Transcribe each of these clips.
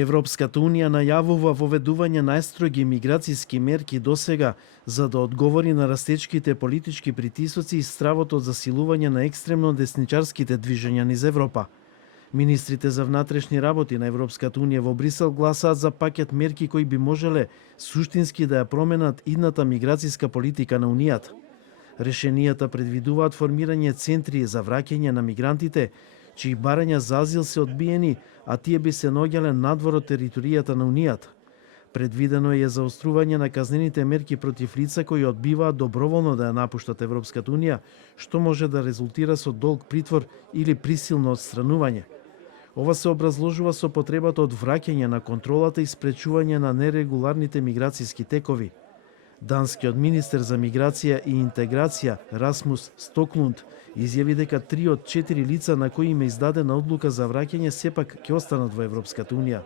Европската унија најавува воведување најстроги миграцијски мерки досега за да одговори на растечките политички притисоци и стравот од засилување на екстремно десничарските движења низ Европа. Министрите за внатрешни работи на Европската унија во Брисел гласаат за пакет мерки кои би можеле суштински да ја променат идната миграцијска политика на Унијата. Решенијата предвидуваат формирање центри за враќање на мигрантите, чии барања за азил се одбиени, а тие би се наоѓале надвор од територијата на Унијата. Предвидено е заострување на казнените мерки против лица кои одбиваат доброволно да ја напуштат Европската унија, што може да резултира со долг притвор или присилно отстранување. Ова се образложува со потребата од враќање на контролата и спречување на нерегуларните миграцијски текови. Данскиот министер за миграција и интеграција Расмус Стоклунд изјави дека 3 од 4 лица на кои им е издадена одлука за враќање сепак ќе останат во Европската унија.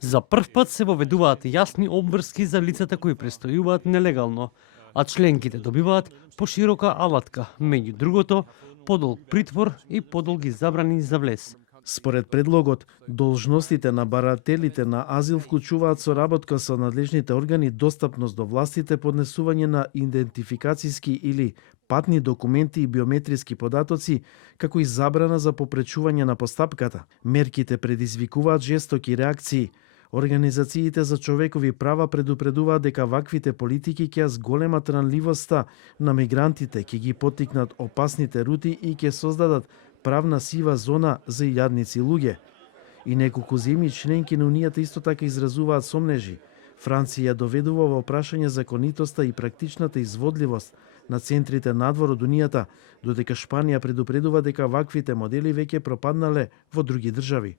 За прв пат се воведуваат јасни обврски за лицата кои престојуваат нелегално, а членките добиваат поширока алатка, меѓу другото, подолг притвор и подолги забрани за влез. Според предлогот, должностите на барателите на азил вклучуваат соработка со надлежните органи, достапност до властите, поднесување на идентификацијски или патни документи и биометриски податоци, како и забрана за попречување на постапката. Мерките предизвикуваат жестоки реакции. Организациите за човекови права предупредуваат дека ваквите политики ќе зголемат ранливоста на мигрантите, ќе ги поттикнат опасните рути и ќе создадат правна сива зона за илјадници луѓе. И неколку земји членки на Унијата исто така изразуваат сомнежи. Франција доведува во прашање законитоста и практичната изводливост на центрите надвор од Унијата, додека Шпанија предупредува дека ваквите модели веќе пропаднале во други држави.